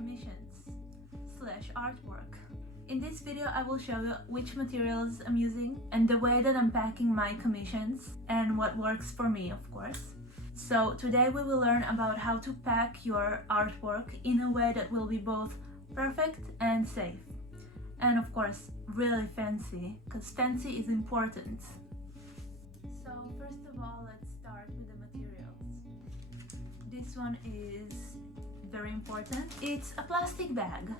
commissions/artwork. In this video, I will show you which materials I'm using and the way that I'm packing my commissions and what works for me, of course. So today we will learn about how to pack your artwork in a way that will be both perfect and safe. And of course, really fancy, because fancy is important. So first of all, let's start with the materials. This one is very important. It's a plastic bag,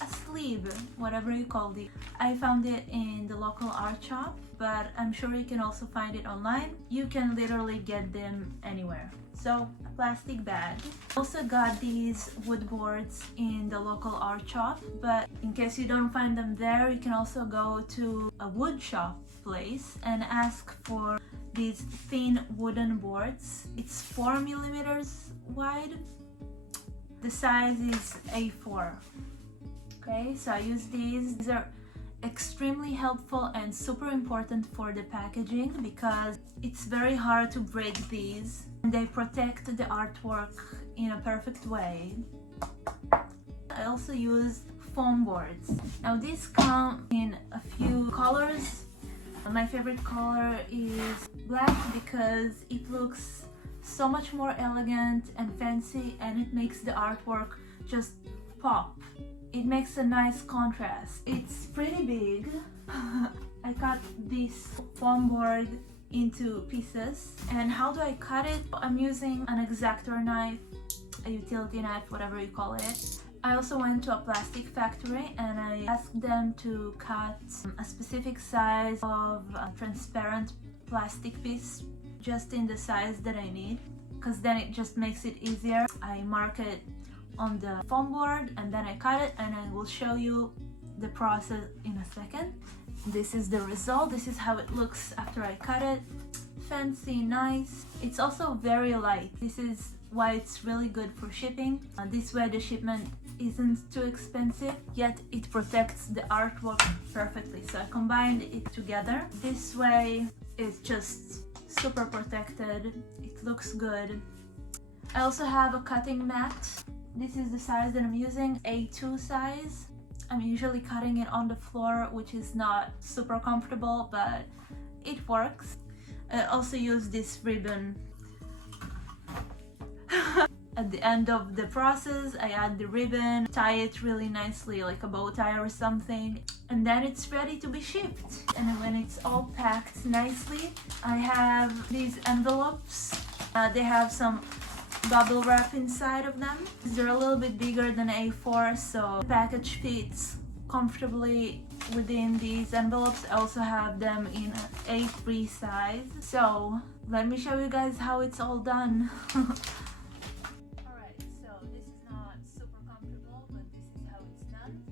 a sleeve, whatever you call it. I found it in the local art shop, but I'm sure you can also find it online. You can literally get them anywhere. So, a plastic bag. Also got these wood boards in the local art shop, but in case you don't find them there, you can also go to a wood shop place and ask for these thin wooden boards. It's 4 millimeters wide. The size is A4. Okay, so I use these. These are extremely helpful and super important for the packaging because it's very hard to break these, and they protect the artwork in a perfect way. I also used foam boards. Now these come in a few colors. My favorite color is black because it looks so much more elegant and fancy, and it makes the artwork just pop. It makes a nice contrast. It's pretty big. I cut this foam board into pieces. And how do I cut it? I'm using an X-Acto knife, a utility knife, whatever you call it. I also went to a plastic factory and I asked them to cut a specific size of a transparent plastic piece, just in the size that I need, because then it just makes it easier. I mark it on the foam board and then I cut it, and I will show you the process in a second. This is the result. This is how it looks after I cut it. Fancy, nice. It's also very light. This is why it's really good for shipping. This way the shipment isn't too expensive, yet it protects the artwork perfectly. So I combined it together. This way it's just super protected. It looks good. I also have a cutting mat. This is the size that I'm using, A2 size. I'm usually cutting it on the floor, which is not super comfortable, but it works. I also use this ribbon. At the end of the process, I add the ribbon, tie it really nicely like a bow tie or something, and then it's ready to be shipped. And when it's all packed nicely, I have these envelopes. They have some bubble wrap inside of them. They're a little bit bigger than A4, so the package fits comfortably within these envelopes. I also have them in A3 size. So let me show you guys how it's all done. Alright, so this is not super comfortable, but this is how it's done.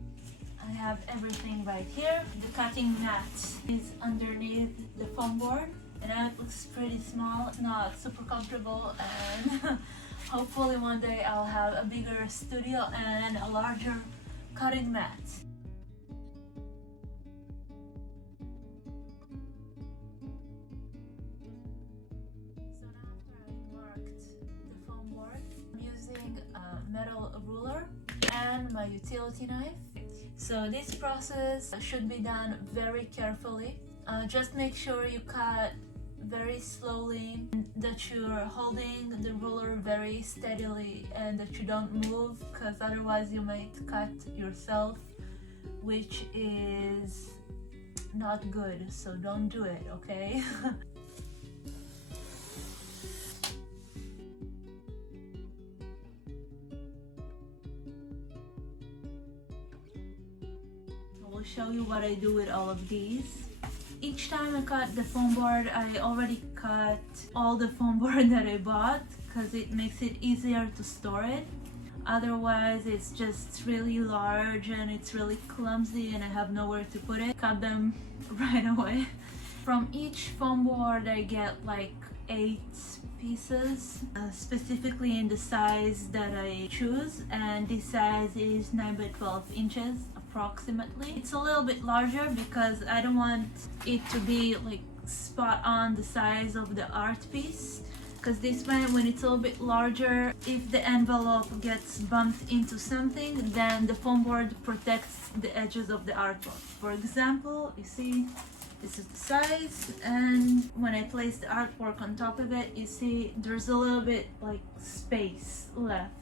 I have everything right here. The cutting mat is underneath the foam board. And now it looks pretty small, not super comfortable, and hopefully one day I'll have a bigger studio and a larger cutting mat. So now after I marked the foam board, I'm using a metal ruler and my utility knife. So this process should be done very carefully. Just make sure you cut very slowly, that you're holding the ruler very steadily and that you don't move, because otherwise you might cut yourself, which is not good, so don't do it, okay? I will show you what I do with all of these. Each time I cut the foam board, I already cut all the foam board that I bought because it makes it easier to store it. Otherwise, it's just really large and it's really clumsy and I have nowhere to put it. Cut them right away. From each foam board, I get like 8 pieces, specifically in the size that I choose, and this size is 9 by 12 inches approximately. It's a little bit larger because I don't want it to be like spot on the size of the art piece. because this way, when it's a little bit larger, if the envelope gets bumped into something, then the foam board protects the edges of the artwork. For example, you see this is the size, and when I place the artwork on top of it, you see there's a little bit like space left.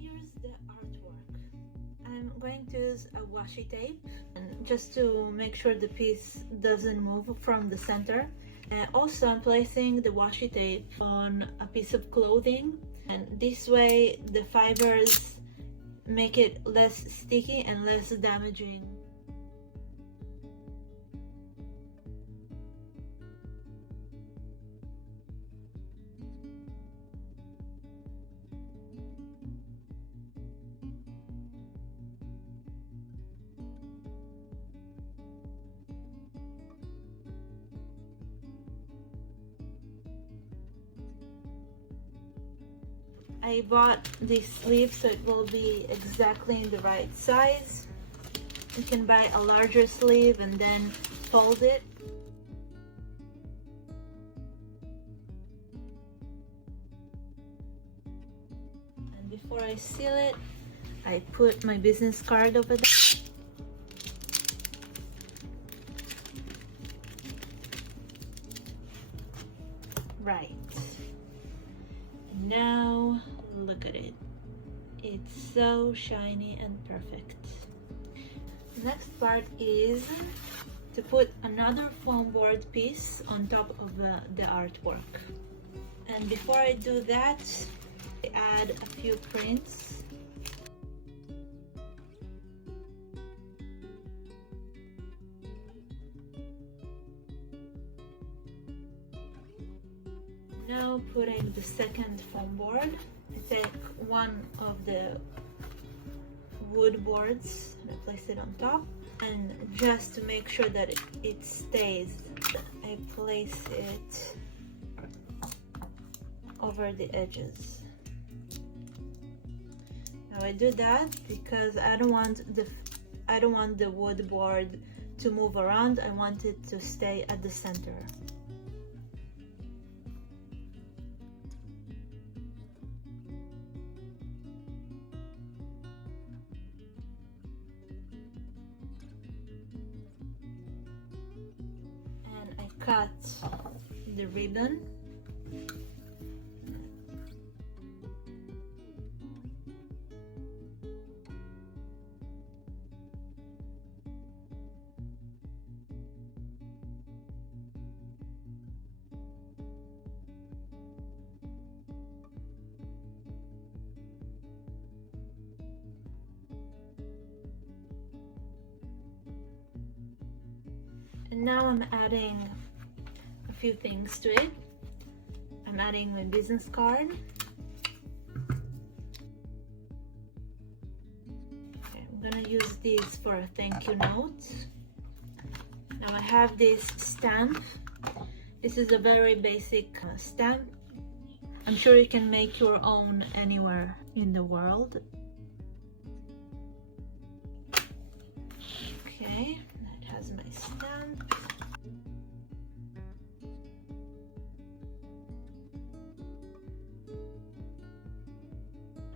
Here's the artwork. I'm going to use a washi tape, and just to make sure the piece doesn't move from the center. Also, I'm placing the washi tape on a piece of clothing, and this way the fibers make it less sticky and less damaging. I bought this sleeve so it will be exactly in the right size. You can buy a larger sleeve and then fold it. And before I seal it, I put my business card over there. Right. And now look at it. It's so shiny and perfect. The next part is to put another foam board piece on top of the artwork. And before I do that, I add a few prints. Now putting the second foam board, I take one of the wood boards and I place it on top, and just to make sure that it stays, I place it over the edges. Now I do that because I don't want the wood board to move around. I want it to stay at the center. Cut the ribbon. And now I'm adding a few things to it. I'm adding my business card. Okay, I'm gonna use these for a thank you note. Now I have this stamp. This is a very basic stamp. I'm sure you can make your own anywhere in the world. Okay, that has my stamp.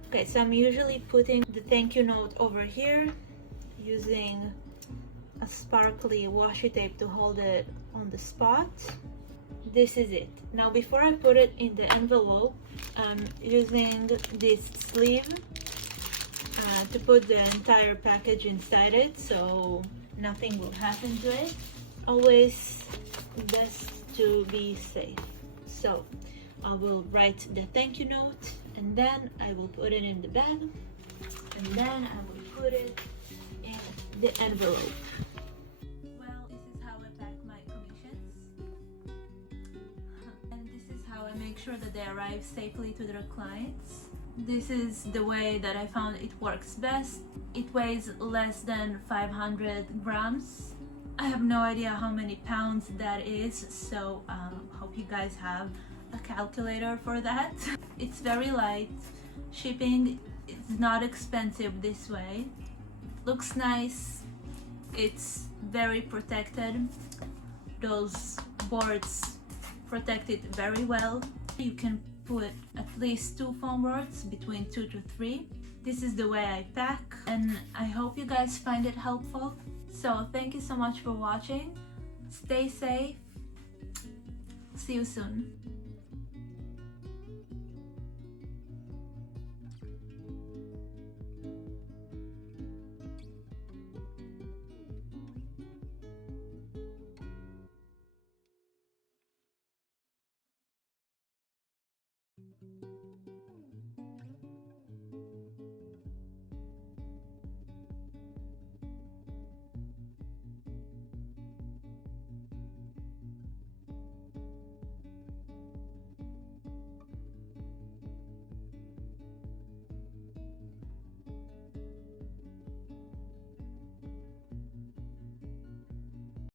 Okay, so I'm usually putting the thank you note over here, using a sparkly washi tape to hold it on the spot. This is it. Now before I put it in the envelope, I'm using this sleeve to put the entire package inside it, so nothing will happen to it. Always best to be safe. So I will write the thank you note, and then I will put it in the bag, and then I will put it in the envelope. Well, this is how I pack my commissions, and this is how I make sure that they arrive safely to their clients. This is the way that I found it works best. It weighs less than 500 grams. I have no idea how many pounds that is, so hope you guys have a calculator for that. It's very light. Shipping is not expensive this way. Looks nice. It's very protected. Those boards protect it very well. You can put at least 2 foam rods, between 2 to 3. This is the way I pack, and I hope you guys find it helpful. So thank you so much for watching. Stay safe. See you soon.